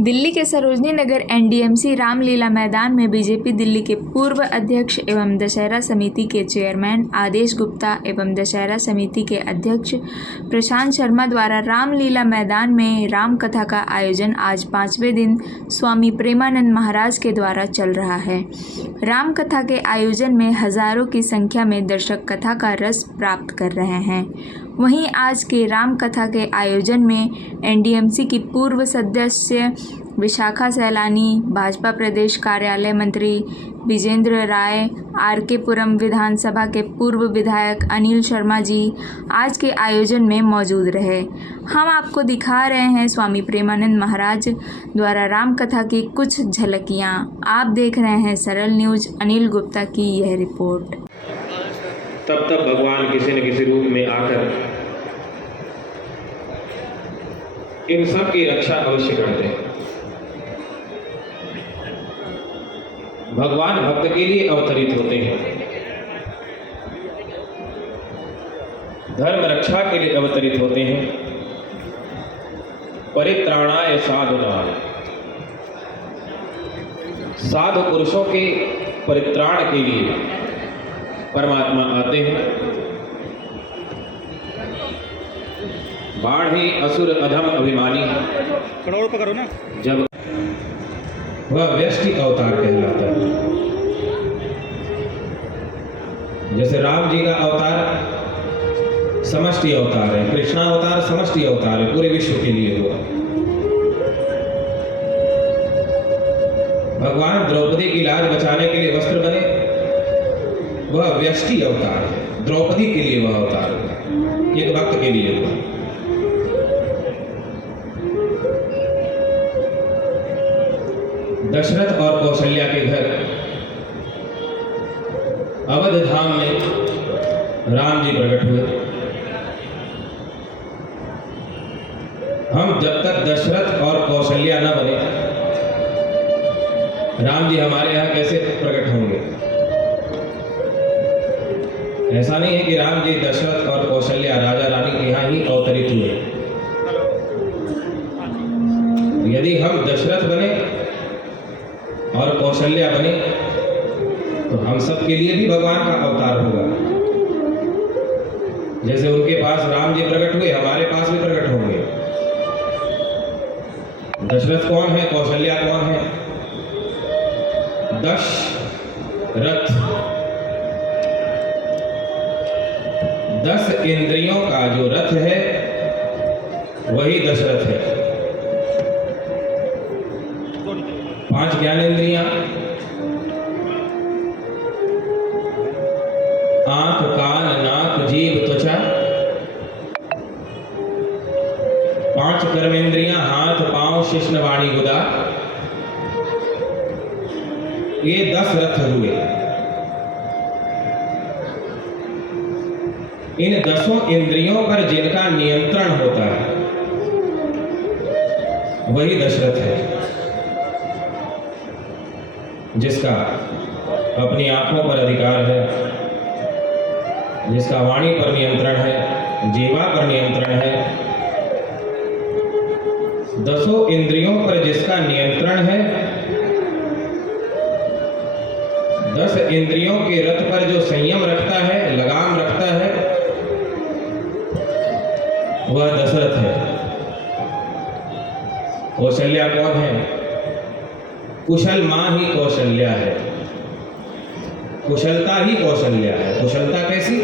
दिल्ली के सरोजनी नगर एनडीएमसी रामलीला मैदान में बीजेपी दिल्ली के पूर्व अध्यक्ष एवं दशहरा समिति के चेयरमैन आदेश गुप्ता एवं दशहरा समिति के अध्यक्ष प्रशांत शर्मा द्वारा रामलीला मैदान में राम कथा का आयोजन आज 5वें दिन स्वामी प्रेमानंद महाराज के द्वारा चल रहा है। राम कथा के आयोजन में हजारों की संख्या में दर्शक कथा का रस प्राप्त कर रहे हैं। वहीं आज के राम कथा के आयोजन में एनडीएमसी की पूर्व सदस्य विशाखा सैलानी, भाजपा प्रदेश कार्यालय मंत्री विजेंद्र राय, आरके पुरम विधानसभा के पूर्व विधायक अनिल शर्मा जी आज के आयोजन में मौजूद रहे। हम आपको दिखा रहे हैं स्वामी प्रेमानंद महाराज द्वारा राम कथा की कुछ झलकियां। आप देख रहे हैं सरल न्यूज। अनिल गुप्ता की यह रिपोर्ट। तब भगवान किसी न किसी रूप में आकर इन सब की रक्षा अवश्य करते हैं। भगवान भक्त के लिए अवतरित होते हैं, धर्म रक्षा के लिए अवतरित होते हैं। परित्राणाय साधुनाय, साधु पुरुषों के परित्राण के लिए परमात्मा आते हैं। बाढ़ी असुर अधम अभिमानी, करोड़ पकड़ो ना, जब वह व्यष्टि अवतार कहलाता है। जैसे राम जी का अवतार समष्टि अवतार है, कृष्णा अवतार समष्टि अवतार है, पूरे विश्व के लिए हुआ। भगवान द्रौपदी की लाज बचाने के लिए वस्त्र बने, वह व्यष्टि अवतार है। द्रौपदी के लिए वह अवतार हुआ, एक भक्त के लिए हुआ। दशरथ और कौशल्या के घर अवध धाम में राम जी प्रकट हुए। हम जब तक दशरथ और कौशल्या न बने, राम जी हमारे यहाँ कैसे प्रकट होंगे? ऐसा नहीं है कि राम जी दशरथ और कौशल्या राजा रानी के यहाँ ही अवतरित हुए। यदि हम दशरथ बने और कौशल्या बने तो हम सब के लिए भी भगवान का अवतार होगा। जैसे उनके पास राम जी प्रकट हुए, हमारे पास भी प्रकट होंगे। दशरथ कौन है, कौशल्या कौन है? दशरथ 10 इंद्रियों का जो रथ है वही दशरथ है। 5 ज्ञानेंद्रियां, आंख, कान, नाक, जीभ, त्वचा। 5 कर्मेंद्रियां, हाथ, पांव, शिश्न, वाणी, गुदा। ये 10 रथ हुए। इन 10 इंद्रियों पर जिनका नियंत्रण होता है वही दशरथ है। जिसका अपनी आंखों पर अधिकार है, जिसका वाणी पर नियंत्रण है, जीवा पर नियंत्रण है, 10 इंद्रियों पर जिसका नियंत्रण है, 10 इंद्रियों के रथ पर जो संयम रखता है, लगाम रखता है, वह दशरथ है। कौशल्या कौन है? कुशल मां ही कौशल्या है, कुशलता ही कौशल्या है। कुशलता कैसी?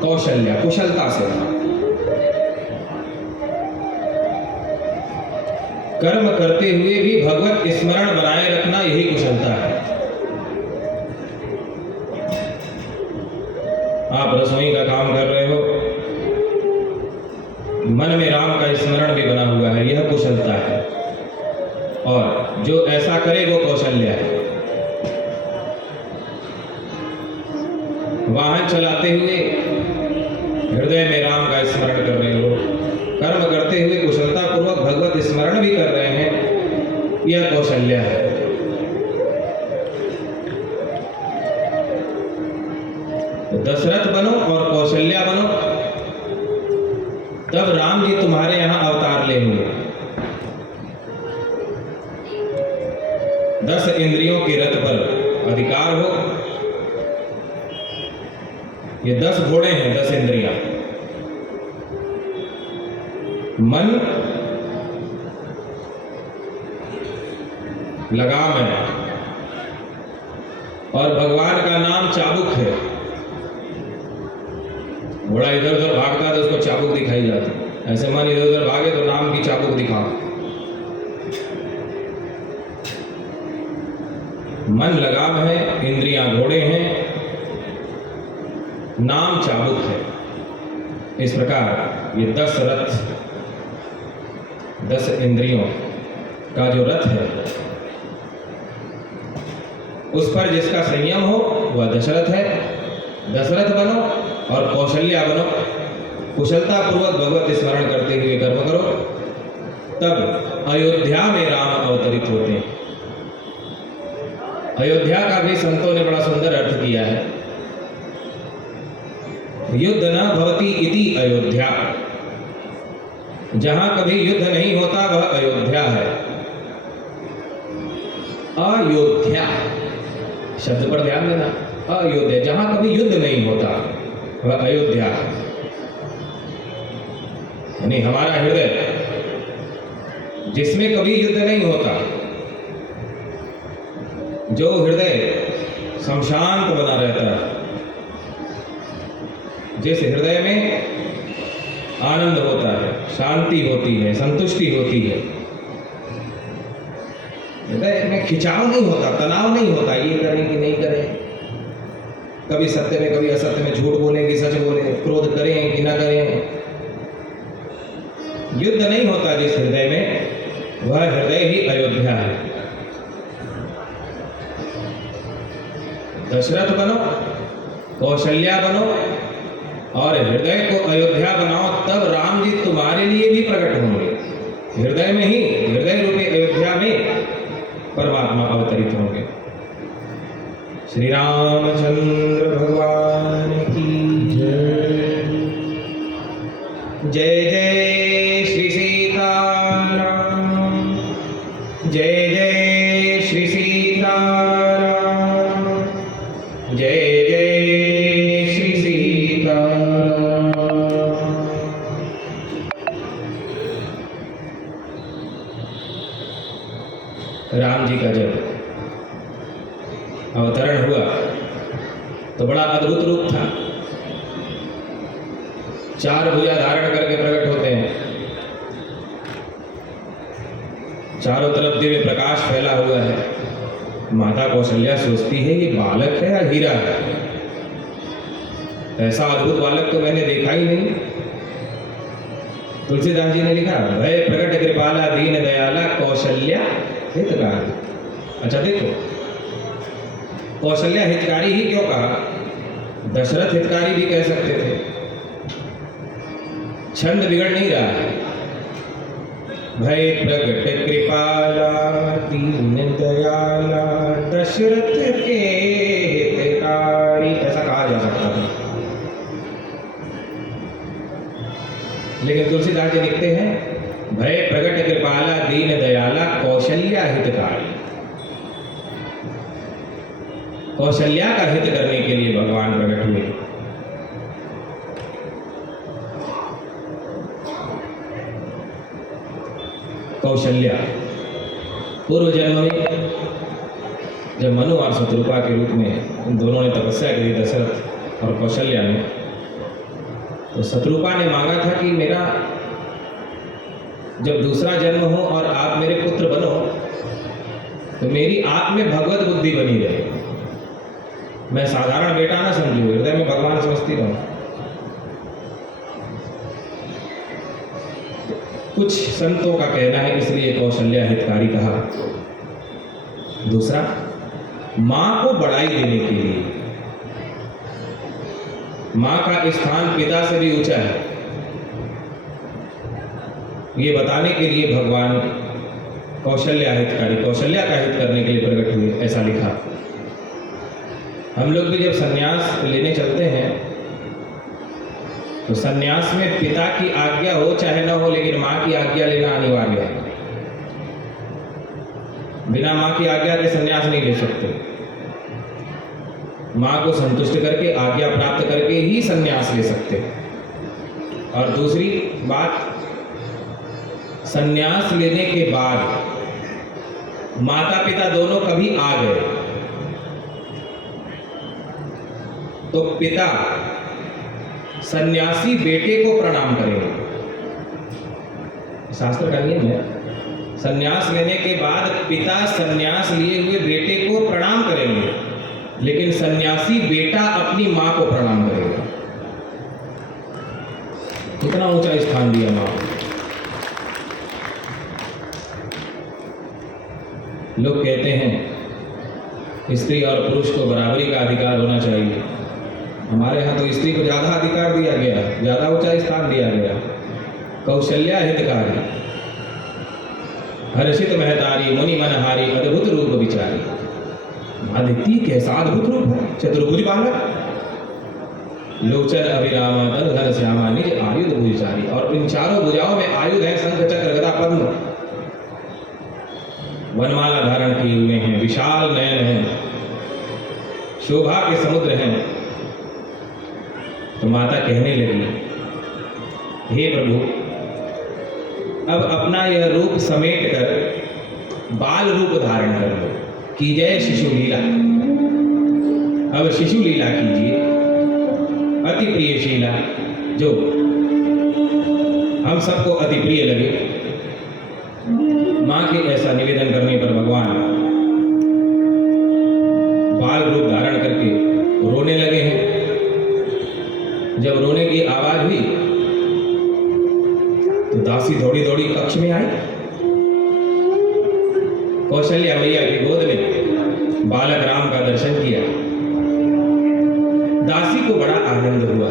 कौशल्या कुशलता से। कर्म करते हुए भी भगवत स्मरण बनाए रखना यही कुशलता है। आप रसोई का काम कर रहे हो, मन में राम का स्मरण भी बना हुआ है, यह कुशलता है। और जो ऐसा करे वो कौशल्या है। वाहन चलाते हुए हृदय में राम का स्मरण कर रहे हो, कर्म करते हुए कुशलता पूर्वक भगवत स्मरण भी कर रहे हैं, यह कौशल्या है। तो दशरथ बनो और कौशल्या बनो, तब राम जी तुम्हारे यहाँ अवतार लेंगे। 10 इंद्रियों के रथ पर अधिकार हो। ये 10 घोड़े हैं, 10 इंद्रियां। मन लगाम है और भगवान का नाम चाबुक है। घोड़ा इधर उधर भागता है तो उसको चाबुक दिखाई जाती है, ऐसे मन इधर उधर भागे तो नाम की चाबुक दिखाओ। मन लगाम है, इंद्रियां घोड़े हैं, नाम चाबुक है। इस प्रकार ये 10 रथ, 10 इंद्रियों का जो रथ है, उस पर जिसका संयम हो वह दशरथ है। दशरथ बनो और कौशल्या बनो। कुशलता पूर्वक भगवत स्मरण करते हुए कर्म करो, तब अयोध्या में राम अवतरित होते हैं। अयोध्या का भी संतों ने बड़ा सुंदर अर्थ किया है। युद्ध न भवति इति अयोध्या। जहां कभी युद्ध नहीं होता वह अयोध्या है। अयोध्या शब्द पर ध्यान देना। अयोध्या, जहां कभी युद्ध नहीं होता वह अयोध्या है। यानी हमारा हृदय जिसमें कभी युद्ध नहीं होता, जो हृदय शांत बना रहता है, जिस हृदय में आनंद होता है, शांति होती है, संतुष्टि होती है, हृदय में खिंचाव नहीं होता, तनाव नहीं होता, ये करें कि नहीं करें, कभी सत्य में कभी असत्य में, झूठ बोलें कि सच बोलें, क्रोध करें कि ना करें, युद्ध नहीं होता जिस हृदय में, वह हृदय ही अयोध्या है। दशरथ बनो, कौशल्या बनो और हृदय को अयोध्या बनाओ, तब राम जी तुम्हारे लिए भी प्रकट होंगे। हृदय में ही, हृदय रूपी अयोध्या में परमात्मा अवतरित होंगे। श्री रामचंद्र भगवान की जय। जय जय श्री सीताराम, जय जय श्री सीताराम, जय जय श्री सीताराम। राम जी का जब अवतरण हुआ तो बड़ा अद्भुत रूप था। 4 भुजा धारण करके प्रकट होते हैं, चारों तरफ दिव्य प्रकाश फैला हुआ है। माता कौशल्या सोचती है ये बालक है या हीरा है। ऐसा अद्भुत बालक तो मैंने देखा ही नहीं। तुलसीदास जी ने लिखा, भय प्रकट कृपाला दीन दयाला कौशल्या हितकारी। अच्छा देखो, कौशल्या हितकारी ही क्यों कहा? दशरथ हितकारी भी कह सकते थे। छंद बिगड़ नहीं रहा है। भय प्रकट कृपाला दीन दयाला दशरथ के हितकारी, ऐसा कहा जा सकता था। लेकिन तुलसीदास जी लिखते हैं, भय प्रकट कृपाला दीन दयाला कौशल्या हितकारी। कौशल्या का हित करने के लिए भगवान प्रकट हुए। कौशल्या पूर्व जन्म में जब मनु और शत्रुपा के रूप में उन दोनों ने तपस्या करी, दशरथ और कौशल्या ने, तो शत्रुपा ने मांगा था कि मेरा जब दूसरा जन्म हो और आप मेरे पुत्र बनो तो मेरी आप में भगवत बुद्धि बनी रहे, मैं साधारण बेटा ना समझूं, हृदय में भगवान समझती रहूं। कुछ संतों का कहना है इसलिए कौशल्या हितकारी कहा। दूसरा, मां को बढ़ाई देने के लिए। मां का स्थान पिता से भी ऊंचा है, ये बताने के लिए भगवान कौशल्या हितकारी, कौशल्या का हित करने के लिए प्रकट हुए, ऐसा लिखा। हम लोग भी जब संन्यास लेने चलते हैं तो संन्यास में पिता की आज्ञा हो चाहे न हो, लेकिन मां की आज्ञा लेना अनिवार्य है। बिना माँ की आज्ञा के संन्यास नहीं ले सकते। माँ को संतुष्ट करके, आज्ञा प्राप्त करके ही संन्यास ले सकते। और दूसरी बात, संन्यास लेने के बाद माता पिता दोनों कभी आ गए तो पिता सन्यासी बेटे को प्रणाम करेंगे। शास्त्र का नियम है, सन्यास लेने के बाद पिता सन्यास लिए हुए बेटे को प्रणाम करेंगे, लेकिन सन्यासी बेटा अपनी मां को प्रणाम करेगा। कितना ऊंचा स्थान दिया मां को। लोग कहते हैं स्त्री और पुरुष को बराबरी का अधिकार होना चाहिए। हमारे यहाँ तो स्त्री को ज़्यादा अधिकार दिया गया, ज़्यादा ऊंचा स्थान दिया गया। कौशल्या हितकारी, हर्षित महतारी, मुनि मनहारी, अद्भुत रूप विचारी। आदित्य कैसा अद्भुत रूप है, चतुर्भुज बालक, लोचन अभिरामा, तन घन श्यामा, निज आयुध भुजचारी। और इन चारों भुजाओं में आयुध है, शंख चक्र गदा पद्म। वनमाला धारण किए हुए हैं, विशाल नयन हैं, शोभा के समुद्र हैं। तो माता कहने लगी, हे प्रभु, अब अपना यह रूप समेट कर बाल रूप धारण कर लो, कीजिए शिशु लीला। अब शिशु लीला कीजिए, अति प्रिय शीला, जो हम सबको अति प्रिय लगे। मां के ऐसा निवेदन करने पर भगवान बाल रूप धारण करके रोने लगे हैं। जब रोने की आवाज हुई तो दासी दौड़ी दौड़ी कक्ष में आई। कौशल्या मैया की गोद में बालक राम का दर्शन किया। दासी को बड़ा आनंद हुआ।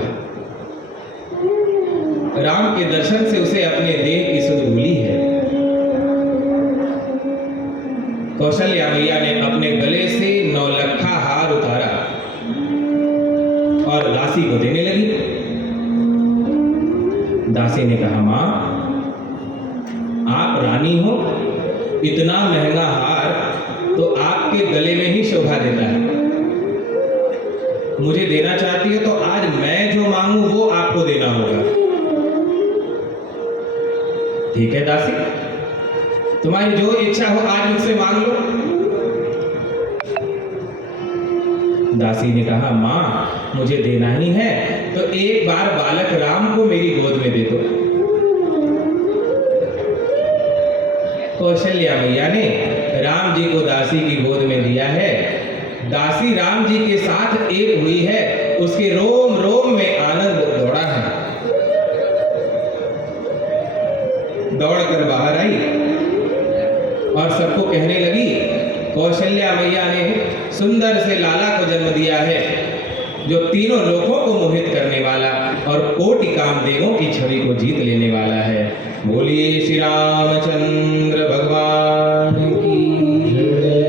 राम के दर्शन से उसे अपने देह की सुध भूली है। कौशल्या मैया ने अपने गले से 9 लखा हार उतारा और दासी को देने लगी। दासी ने कहा, मां, आप रानी हो, इतना महंगा हार तो आपके गले में ही शोभा देता है। मुझे देना चाहती है तो आज मैं जो मांगू वो आपको देना होगा। ठीक है दासी, तुम्हारी जो इच्छा हो आज मुझसे मांग लो। दासी ने कहा, मां, मुझे देना ही है तो एक बार बालक राम को मेरी गोद में दे दो। कौशल्या मैया ने राम जी को दासी की गोद में दिया है। दासी राम जी के साथ एक हुई है, उसके रोम रोम में आनंद दौड़ा है। दौड़कर बाहर आई और सबको कहने लगी, कौशल्या मैया ने सुंदर से लाला को जन्म दिया है, जो तीनों लोकों को मोहित करने वाला और कोटि कामदेवों की छवि को जीत लेने वाला है। बोलिए श्री रामचंद्र भगवान की जय।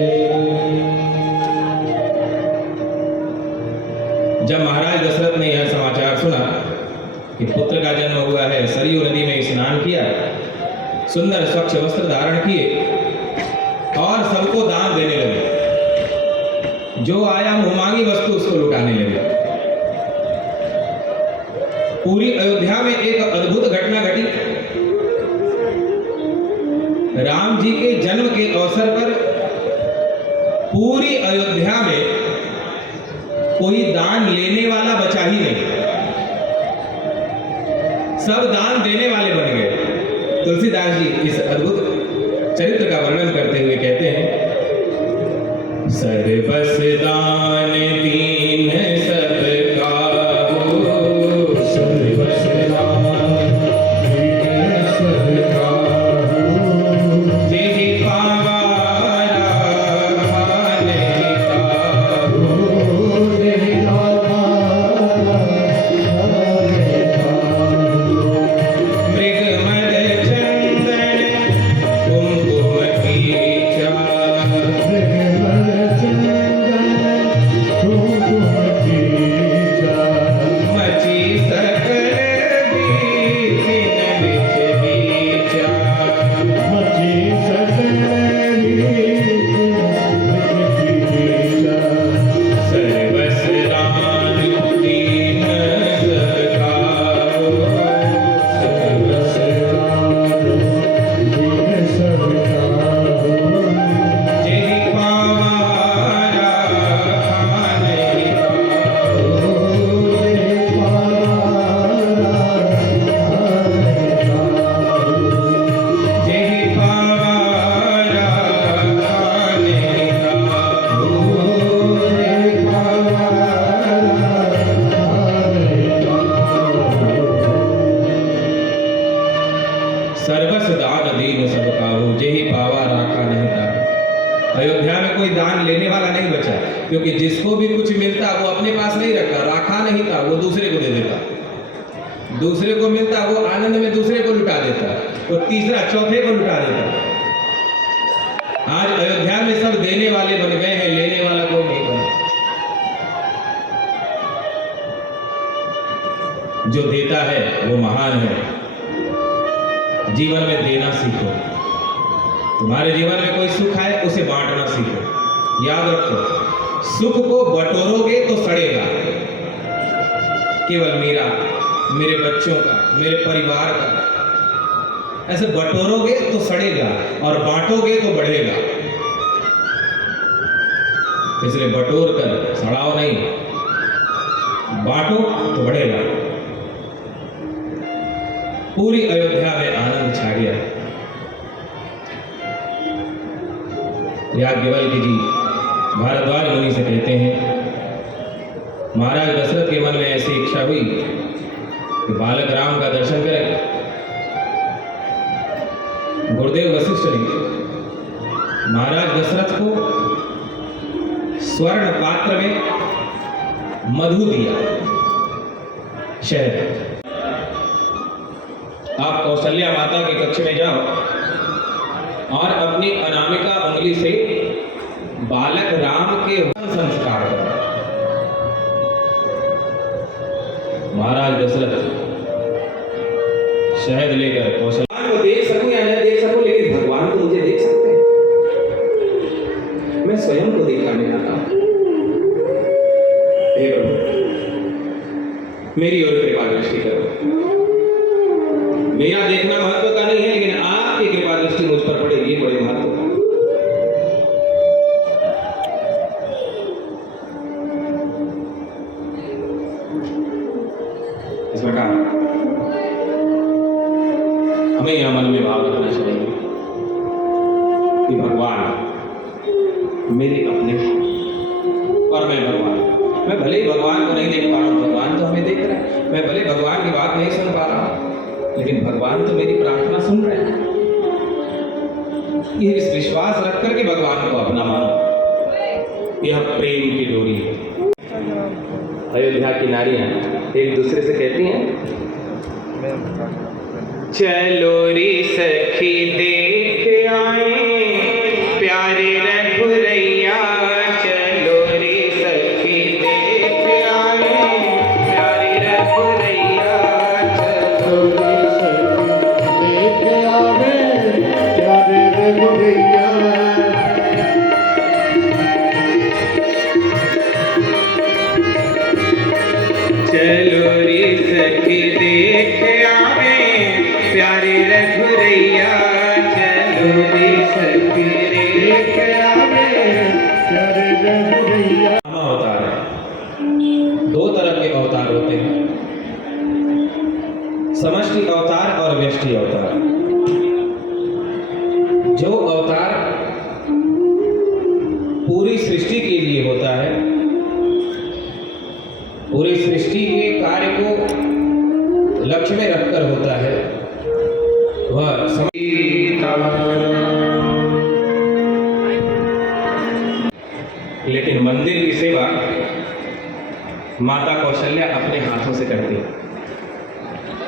जब महाराज दशरथ ने यह समाचार सुना कि पुत्र का जन्म हुआ है, सरयू नदी में स्नान किया, सुंदर स्वच्छ वस्त्र धारण किए और सबको दान देने लगे। जो आया मुंह मांगी वस्तु उसको लुटाने लगे। पूरी अयोध्या में एक अद्भुत घटना घटी। राम जी के जन्म के अवसर पर पूरी अयोध्या में कोई दान लेने वाला बचा ही नहीं, सब दान देने वाले बन गए। तुलसीदास जी इस अद्भुत चरित्र का वर्णन करते हुए कहते हैं, सर्वस दान दीन सब काहू, सर्वस दान दीन सब काहू, जेहि पावा राम काहू, जेहि पावा मृग मद चंदन कुमकुम कीचा, मृग मद चंदन अयोध्या में कोई दान लेने वाला नहीं बचा, क्योंकि जिसको भी कुछ मिलता वो अपने पास नहीं रखता, रखा नहीं था वो दूसरे को दे देता, दूसरे को मिलता वो आनंद में दूसरे को लुटा देता, तो तीसरा चौथे को लुटा देता। आज अयोध्या में सब देने वाले बन गए हैं, लेने वाला कोई नहीं बना। जो देता है वो महान है। जीवन में देना सीखो। तुम्हारे जीवन में कोई सुख है उसे बांटना सीखो। याद रखो, सुख को बटोरोगे तो सड़ेगा। केवल मेरा, मेरे बच्चों का, मेरे परिवार का, ऐसे बटोरोगे तो सड़ेगा और बांटोगे तो बढ़ेगा। इसलिए बटोर कर सड़ाओ नहीं, बांटो तो बढ़ेगा। पूरी अयोध्या में आनंद छा गया। याज्ञवल्क्य जी भारद्वाज मुनि से कहते हैं, महाराज दशरथ के मन में ऐसी इच्छा हुई कि बालक राम का दर्शन करें। गुरुदेव वशिष्ठ ने महाराज दशरथ को स्वर्ण पात्र में मधु दिया, शहद। आप कौशल्या माता के कक्ष में जाओ और अपनी अनामिका उंगली से बालक राम के संस्कार करो। महाराज दशरथ शहद लेकर कौशल्या को देख सकूं या न देख सकूं, लेकिन भगवान को मुझे देख सकते हैं। मैं स्वयं को दिखाने लगा। हे प्रभु, मेरी ओर कृपा दृष्टि करो। मेरा देखना महत्व का नहीं है, लेकिन आपकी कृपा दृष्टि मुझ पर पड़ेगी, ये बड़े महत्व का। इस प्रकार हमें यह मन में भाव रखना चाहिए कि भगवान मेरे अपने और मैं भगवान। मैं भले ही भगवान को नहीं देख पा रहा हूँ, भगवान तो हमें देख रहा है। मैं भले भगवान की बात नहीं सुन पा रहा हूँ, लेकिन भगवान तो मेरी प्रार्थना सुन रहे हैं। ये इस विश्वास रख कर के भगवान को अपना मानो। यह प्रेम की डोरी है। अयोध्या की नारियां एक दूसरे से कहती हैं, चलो रे सखी देख आए प्यारे रघुरैया। चलो रे सखी देख आए प्यारे रघुरैया। चलो रे सखी देख आए प्यारे रघुरैया। चलो रे सखी देख आवे प्यारे रघुरैया। चलो रे सखी देख आवे प्यारे रघुरैया। अवतार है, दो तरह के अवतार होते हैं, समष्टि अवतार और व्यष्टि अवतार। जो अवतार पूरी सृष्टि के लिए होता है, पूरी सृष्टि के कार्य को लक्ष्य में रखकर होता है, वह लेकिन मंदिर की सेवा माता कौशल्या अपने हाथों से करती है।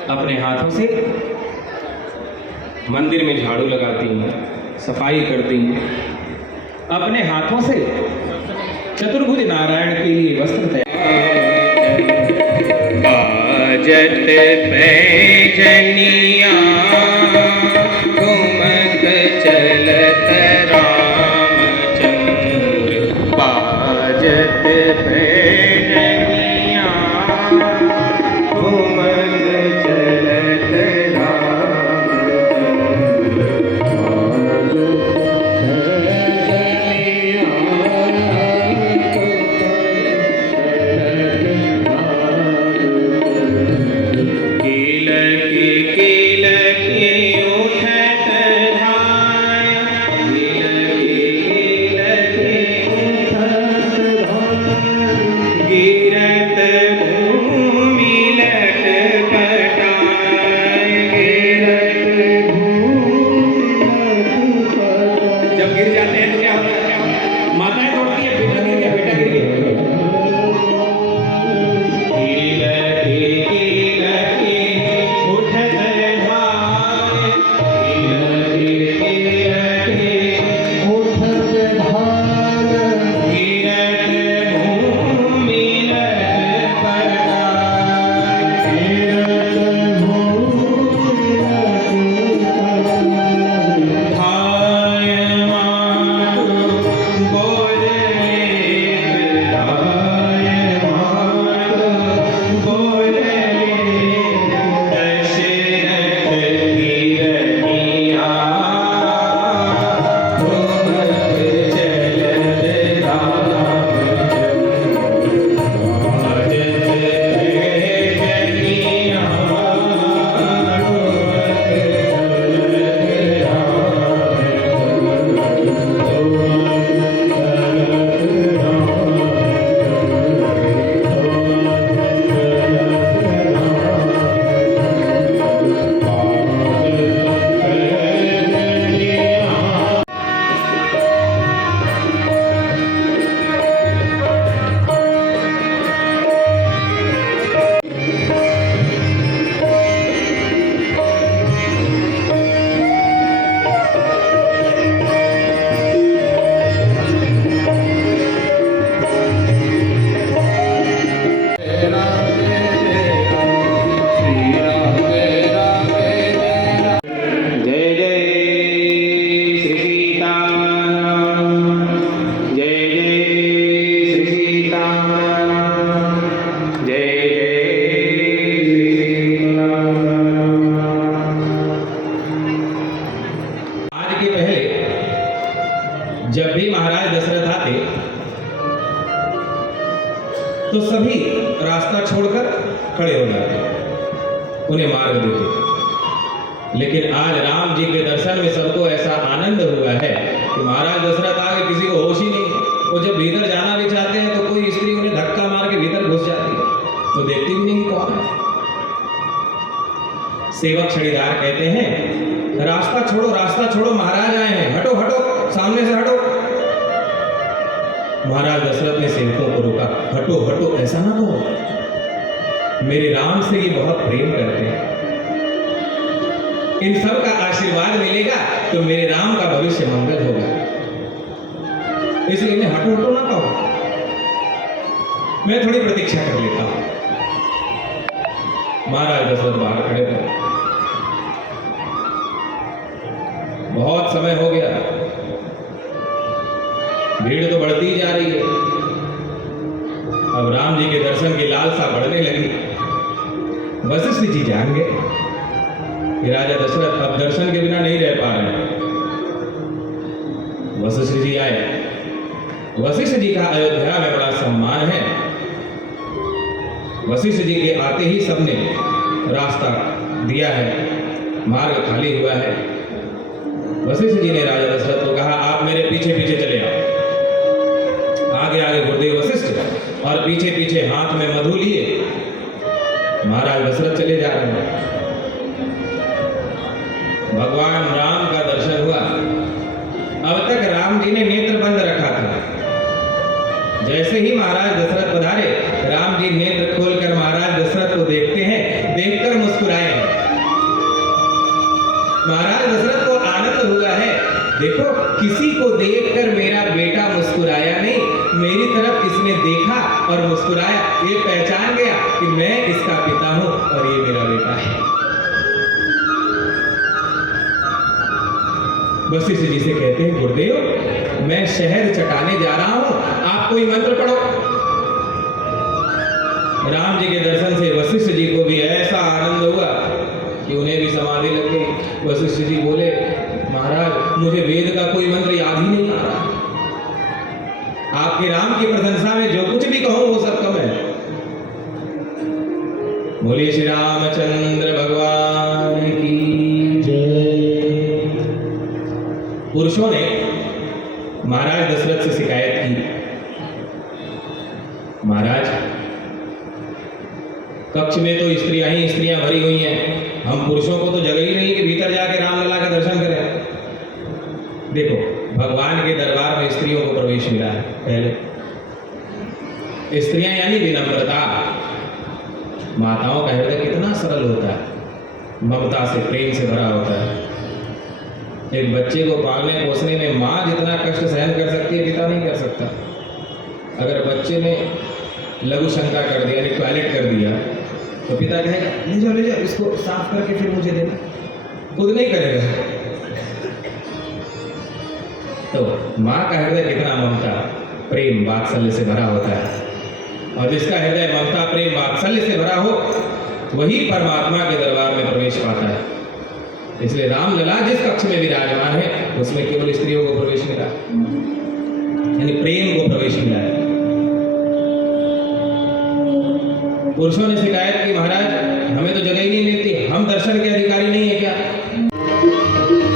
अपने हाथों से मंदिर में झाड़ू लगाती हैं, सफाई करती हैं, अपने हाथों से चतुर्भुज नारायण के लिए वस्त्र तैयार। बाजत पैजनिया घुमत चलत रामचंद्र। बाजत पैजनिया घुमत चलत जब गिर जाते हैं तो क्या होता है? जब भी महाराज दशरथ आते तो सभी रास्ता छोड़कर खड़े हो जाते, उन्हें मार्ग देते। लेकिन आज राम जी के दर्शन में सबको ऐसा आनंद हुआ है कि महाराज दशरथ आगे किसी को होश ही नहीं। वो जब भीतर जाना भी चाहते हैं तो कोई स्त्री उन्हें धक्का मार के भीतर घुस जाती है, तो देखती भी नहीं कौन है। सेवक छड़ीदार कहते हैं, रास्ता छोड़ो, महाराज आए हैं, हटो हटो, सामने से हटो। महाराज दशरथ ने सेवकों को रोका, हटो हटो, ऐसा ना कहो, मेरे राम से ये बहुत प्रेम करते हैं, इन सब का आशीर्वाद मिलेगा तो मेरे राम का भविष्य मंगल होगा, इसलिए इन्हें हटो हटो ना कहो, मैं थोड़ी प्रतीक्षा कर लेता हूं। महाराज दशरथ बाहर खड़े थे, बहुत समय हो गया, भीड़ तो बढ़ती जा रही है। अब राम जी के दर्शन की लालसा बढ़ने लगी। वशिष्ठ जी जान गए कि राजा दशरथ अब दर्शन के बिना नहीं रह पा रहे हैं। वशिष्ठ जी आए। वशिष्ठ जी का अयोध्या में बड़ा सम्मान है। वशिष्ठ जी के आते ही सबने रास्ता दिया है, मार्ग खाली हुआ है। वशिष्ठ जी ने राजा दशरथ को कहा, आप मेरे पीछे पीछे चले आओ। आगे आगे गुरुदेव वशिष्ठ और पीछे पीछे हाथ में मधु लिए महाराज दशरथ चले जा रहे हैं। भगवान राम का दर्शन हुआ। अब तक राम जी ने नेत्र बंद रखा था। जैसे ही महाराज दशरथ पधारे, राम जी नेत्र खोलकर महाराज दशरथ को देखते हैं, देखकर मुस्कुराए। महाराज दशरथ को आनंद हुआ है, देखो किसी को देखकर मेरा बेटा मुस्कुराया नहीं, मेरी तरफ इसने देखा और मुस्कुराया, ये पहचान गया कि मैं इसका पिता हूं और ये मेरा बेटा है। वशिष्ठ जी से कहते हैं, गुरुदेव मैं शहद चटाने जा रहा हूं, आप कोई मंत्र पढ़ो। राम जी के दर्शन से वशिष्ठ जी को भी ऐसा आनंद हुआ कि उन्हें भी समाधि लग गई। वशिष्ठ जी बोले, महाराज मुझे वेद का कोई मंत्र याद ही नहीं आ रहा, आपके राम की प्रशंसा में जो कुछ भी कहूं वो सब कम है। बोलिए श्री रामचंद्र भगवान की जय। पुरुषों ने महाराज दशरथ से शिकायत की, महाराज कक्ष में तो स्त्रियां भरी हुई हैं, हम पुरुषों को तो जगह ही नहीं कि भीतर जाके रामलला का दर्शन करें। देखो भगवान के दरबार में स्त्रियों को प्रवेश मिला है। पहले स्त्रियां यानी विनम्रता। माताओं का हृदय कितना सरल होता है, ममता से प्रेम से भरा होता है। एक बच्चे को पालने पोसने में माँ जितना कष्ट सहन कर सकती है, पिता नहीं कर सकता। अगर बच्चे ने लघु शंका कर दिया, यानी टॉयलेट कर दिया, तो पिता कहेगा ले जाओ इसको साफ करके फिर मुझे देना, खुद नहीं करेगा। तो माँ का हृदय कितना ममता प्रेम वात्सल्य से भरा होता है, और जिसका हृदय ममता प्रेम वात्सल्य से भरा हो वही परमात्मा के दरबार में प्रवेश पाता है। इसलिए रामलला जिस कक्ष में विराजमान है उसमें केवल स्त्रियों को प्रवेश मिला, यानी प्रेम को प्रवेश मिला है। पुरुषों ने शिकायत की, महाराज हमें तो जगह ही नहीं मिलती, हम दर्शन के अधिकारी नहीं है क्या?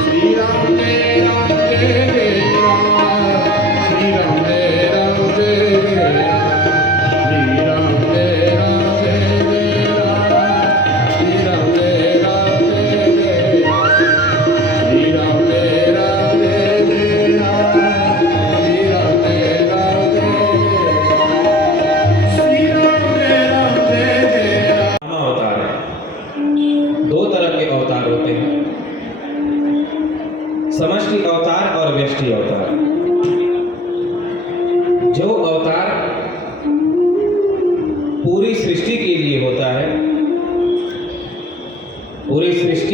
श्री राम जय राम जय जय राम, श्री राम जय राम जय जय राम, श्री राम जय राम जय जय राम, श्री राम जय राम जय जय राम, श्री राम जय राम जय जय राम, श्री राम जय राम जय जय राम, श्री राम जय राम जय जय राम। अवतार है, दो तरह के अवतार होते हैं, समष्टि अवतार और व्यष्टि अवतार। जो अवतार पूरी सृष्टि के लिए होता है, पूरी सृष्टि